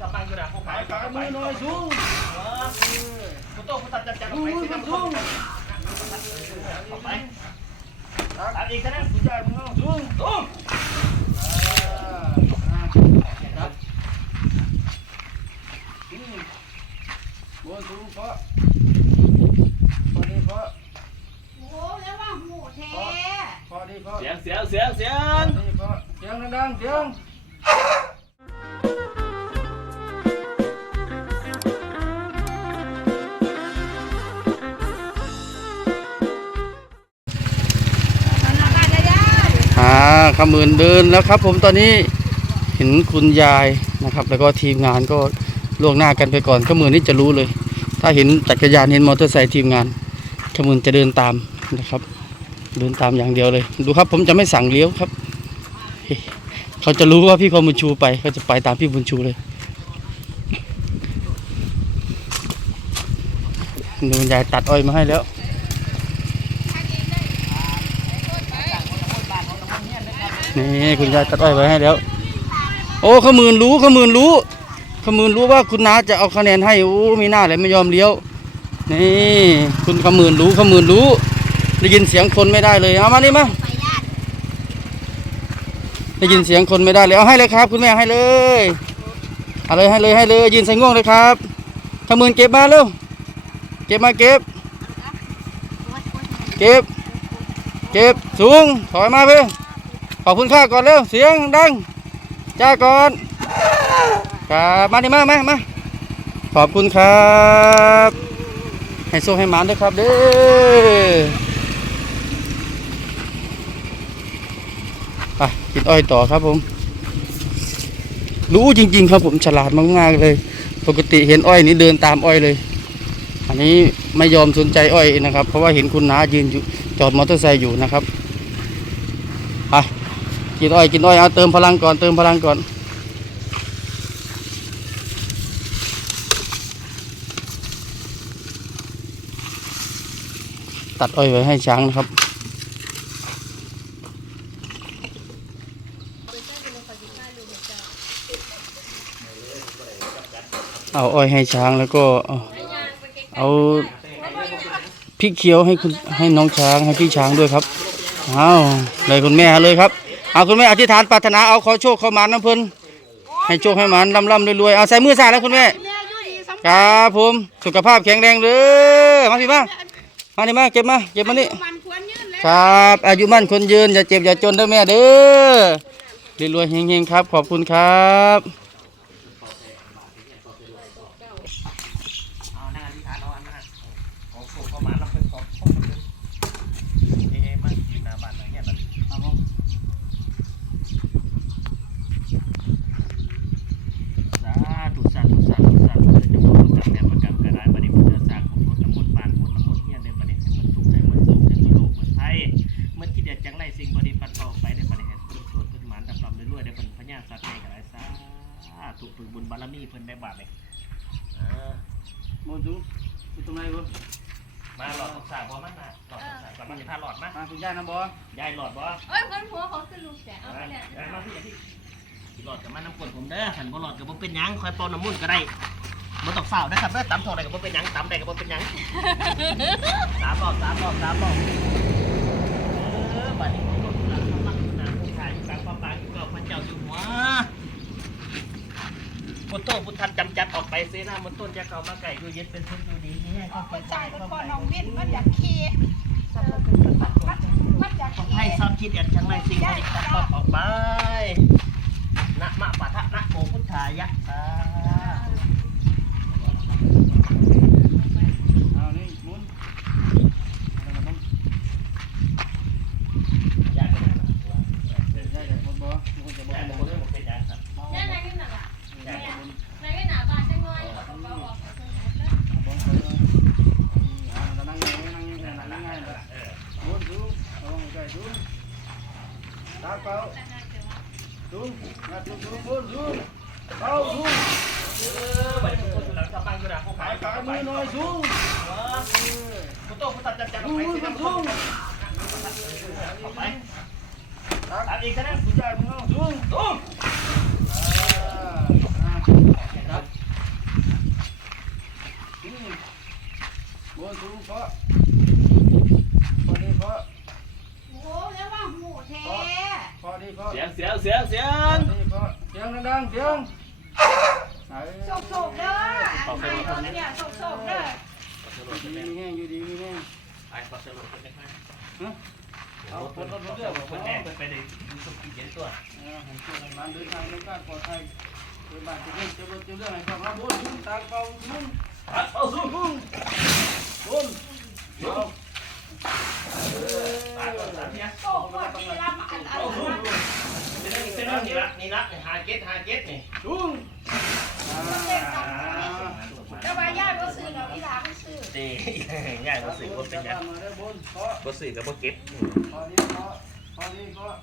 กำลังอยู่นะพวกขายขามือหน่อยสูงคุณโต้คุณตัดจับจับอสูอกงไปมือสิมันะนสูงออกไปตัดอีกนะคุณยายมึงเอาสูงตุ้มครับบนสูงเพาะพอดีเพาะโอ้แล้วว่าหูแท้พอดีเพาะเสียงเสียงเสียงเสียพองดีเพาะเสียงดังๆเสียง อ่าขมืนเดินแล้วครับ ผมตอนนี้เห็นคุณยายนะครับ แล้วก็ทีมงานก็ล่วงหน้ากันไปก่อนขมืนนี่จะรู้เลย ถ้าเห็นจักรยานเห็นมอเตอร์ไซค์ทีมงานขมืนจะเดินตามนะครับ เดินตามอย่างเดียวเลย ดูครับ ผมจะไม่สั่งเลี้ยวครับ เขาจะรู้ว่าพี่เขาบุญชูไปเขาจะไปตามพี่บุญชูเลยดูคุณยายตัดอ้อยมาให้แล้ว นี่คุณยายตัดอ้อยไว้ให้แล้ว โอ้ขมืนรู้ขมืนรู้ขมืนรู้ว่าคุณน้าจะเอาคะแนนให้โอ้มีหน้าเลยไม่ยอมเลี้ยวนี่คุณขมืนรู้ขมืนรู้ได้ยินเสียงคนไม่ได้เลยเอามานี่มาไปญาติได้ยินเสียงคนไม่ได้เลยเอาให้เลยครับ คุณแม่ให้เลยเอาเลยให้เลยให้เลยยืนใส่ง่วงเลยครับขมืนเก็บมาเร็วเก็บมาเก็บ เก็บ เก็บสูงถอยมาเพื่อ อบคุณค่าก่อนเร็วเสียงดังจ้าก่อนครับมาดิมามามาขอบคุณครับ ให้โชคให้หมานด้วยครับเด้อไปกินอ้อยต่อครับผม รู้จริง ๆ ครับผมฉลาดมากๆเลย ปกติเห็นอ้อยนี่เดินตามอ้อยเลย อันนี้ไม่ยอมสนใจอ้อยนะครับ เพราะว่าเห็นคุณน้ายืนอยู่จอดมอเตอร์ไซค์อยู่นะครับ กินอ้อยกินอ้อยเอาเติมพลังก่อนเติมพลังก่อน ตัดอ้อยไว้ให้ช้างนะครับเอาอ้อยให้ช้างแล้วก็เอาพริกเขียวให้คุณให้น้องช้างให้พี่ช้างด้วยครับเอาเลยคุณแม่เลยครับ เอาคุณแม่อธิษฐานปรารถนาเอาขอโชคขอหมานน้ำเพลินให้โชคให้หมานร่ำร่ำรวยๆเอาใส่มือใส่แล้วคุณแม่ครับผมสุขภาพแข็งแรงเด้อมาสิมามาดิมาเก็บมาเก็บมานี่ควรยืนเลยครับ อายุมั่นคนยืนอย่าเจ็บอย่าจนเด้อแม่เด้อรวยๆเฮงๆครับ ขอบคุณครับ โมจูอยู่ตรงไหนบ่มาหลอดตกสาบ่มันนะหลอดตกสาก่อนมันจะพาหลอดมามาคุณย่านะบ่ยายหลอดบ่เอ้ยคนหัวเขาคือลูกแต่เอาไปเนี่ยยายมาพี่พี่สิหลอดกับมันน้ำกรดผมเด้อขันบ่หลอดกับบ่เป็นหยังคอยเป่าน้ำมุ่นก็ได้บ่ตกสาวนะครับเด้อตำทองได้ก็บ่เป็นหยังตำได้ก็บ่เป็นหยังสามรอบสามรอบสามรอบเออบัดนี้คนหลังมาหน้าผู้ชายอยู่กลางความบางอยู่กับพระเจ้าอยู่หัว พุทโธพุทธันจำจัดออกไปเสนามนต้นจะเก่ามาไก่อยู่เย็นเป็นทุนอยู่ดีนี่ให้เอาไปเข้าใจเป็นเข้าคนไปน้องวินมันอยากขี่มันอยากต้องขี่ให้ซ้ำคิดอย่างจังไรสิ่งที่ตัดออกไปนะมะปะทะนะโอพุทธายะสา มือหน่อยสูงกูโต้กูตัดจัดจัดออกไปมือสิมันะนสูงออกไปตัดอีกซะนะกูจะมึงเอาสูงสูงมือสูงเพราะพอดีเพราะโอ้แล้วว่าหูแท้พอดีเพราะเสียงเสียงเสียงเสียพองดีเพราะเสียงดังๆเสียงไหน โศกๆเด้อ อันใหม่รถเนี่ยโศกโศกเด้อดีมีแห้งอยู่ดีมีแห้งไอ้ปลาสลุดเป็นไงฮะเอาคนรถเรื่องคนแน่ไปในยูทูบกินเย็นตัวอ่าให้ช่วยกันเดินทางในการปลอดภัยเดินบ้านจะเล่นจะเล่นเรื่องให้ครับเอาบุญบุญตากเป่าบุญเอาสู้บุญบุญเอาตายก่อนสามเนี่ยโศกหมดที่รับอันอันนี่นี่นี่ละนี่ละหาเก็ตหาเก็ตนี่บุญอ่า แต่ว่าญาติก็ซื้อเราอีหลาก็ ซีง่ายก็สื่อว่าเป็นยังมาได้บุญเพราะก็สื่อกับว่าเก็ตพอนี้ก็พอดีเพราะ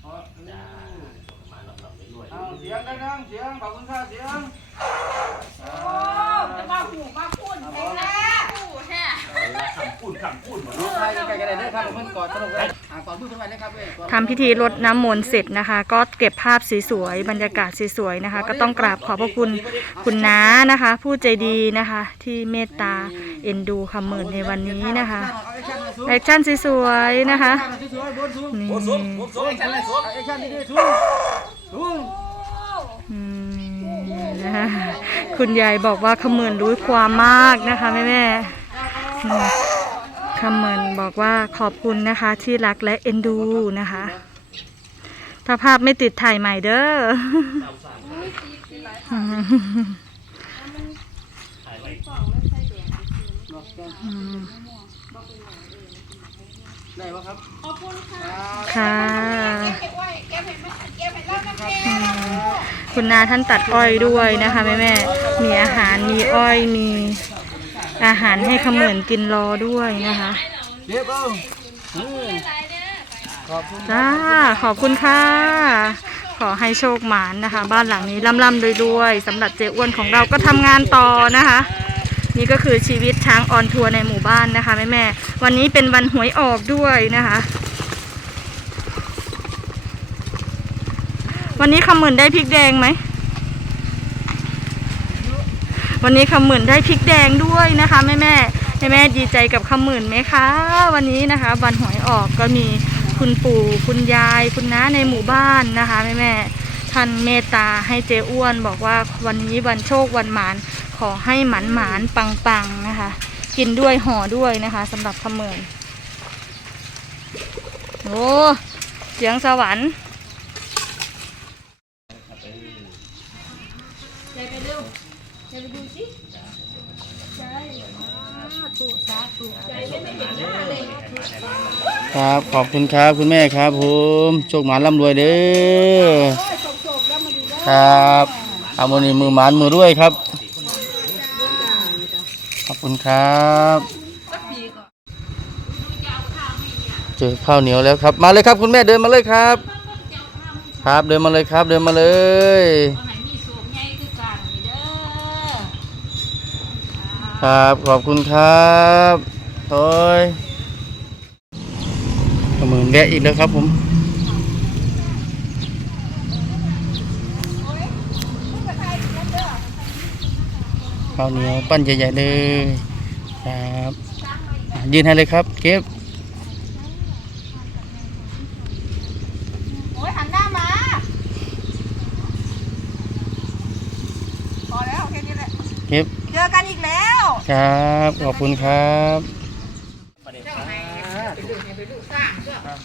เพราะจ้ามาหลับไม่รวยเอาเสียงดังๆเสียงขอบคุณค่ะเสียง โอ้จะมาหูมาพูดแท้หูแท้ ทำพิธีรดน้ำมนต์เสร็จนะคะ ก็เก็บภาพสวยๆบรรยากาศสวยๆนะคะ ก็ต้องกราบขอบพระคุณคุณน้านะคะ ผู้ใจดีนะคะ ที่เมตตาเอ็นดูคำหมื่นในวันนี้นะคะแอคชั่นสวยๆนะคะสวยๆบนสูงนี่สูงสูงกันเลยสูงแอคชั่นดีๆสูงสูงอืมนะคะคุณยายบอกว่าคำหมื่นรู้ความมากนะคะแม่ๆอืม คำหมื่นบอกว่าขอบคุณนะคะที่รักและเอ็นดูนะคะ ถ้าภาพไม่ติดถ่ายใหม่เด้อถ่ายไว้ได้ปะครับ ขอบคุณค่ะค่ะเก็บไว้เก็บให้มันเก็บให้เราน้ำแข็งคุณนาท่านตัดอ้อยด้วยนะคะแม่แม่ๆมีอาหารมีอ้อยมี อาหารให้ขมื่นกินรอด้วยนะคะเดี๋ยวเอาขอบคุณจ้าขอบคุณค่ะ ขอให้โชคหมานนะคะ บ้านหลังนี้ร่ำร่ำรวยๆสำหรับเจ้อ้วนของเราก็ทำงานต่อนะคะ นี่ก็คือชีวิตช้างออนทัวร์ในหมู่บ้านนะคะแม่แม่วันนี้เป็นวันหวยออกด้วยนะคะ วันนี้คำหมื่นได้พริกแดงไหม วันนี้คำหมื่นได้พริกแดงด้วยนะคะแม่แม่แม่แม่ดีใจกับคำหมื่นไหมคะ วันนี้นะคะวันหวยออกก็มีคุณปู่คุณยาย คุณน้าในหมู่บ้านนะคะแม่แม่ท่านเมตตาให้เจ้อ้วน บอกว่าวันนี้วันโชควันหมานขอให้หมันหมานปังปังนะคะ กินด้วยห่อด้วยนะคะสำหรับคำหมื่นโอ้เสียงสวรรค์ใจไปดูใจไปดูสิใจถูกสาถูกใจไม่ไม่เห็นหน้าเลยครับ ขอบคุณครับคุณแม่ครับผมโชคหมานร่ำรวยเด้อครับเอาโมนีมือหมานมือด้วยครับ ขอบคุณครับเจอข้าวเหนียวแล้วครับ มาเลยครับคุณแม่เดินมาเลยครับ ครับเดินมาเลยครับ เดินมาเลย ไหนมีสูงใหญ่คือกันนี่เด้อ ครับขอบคุณครับโอ้ยขมือนแวะอีกแล้วครับผมข้าวเหนียวปั้นใหญ่ๆเลยครับอะยืนให้เลยครับ เก็บโอ้ยหันหน้ามาพอแล้วแค่นี้แหละเก็บ เจอกันอีกแล้วครับ ขอบคุณครับประเด็น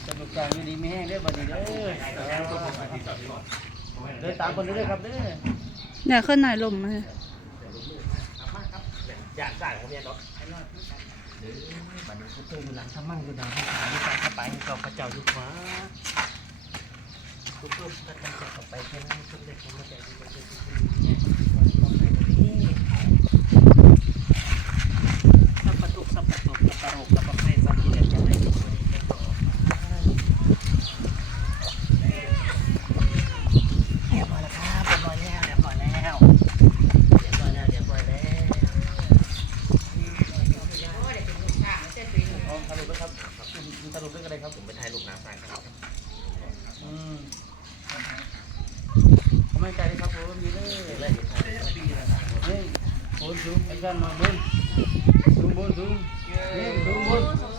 สนุกใจอยู่ดีไม่แห้งเด้อบัดนี้เด้อเดินตามคนเด้อครับเด้อเนี่ยขึ้นหน่อยลมมาอยากสั่งเขาเนี่ยเนาะบัดนี้เขาเจออยู่หลังทำมั่งอยู่ดังที่ขายที่สั่งเข้าไปก็พระเจ้าอยู่ขวาทุกคนก็ต้องจะเข้าไปแค่นั้นทุกเด็กเขามาแต่ดีกันเลยสัพ xuống anh Giang nói bốn xuống bốn xuống. Xuống bốn xuống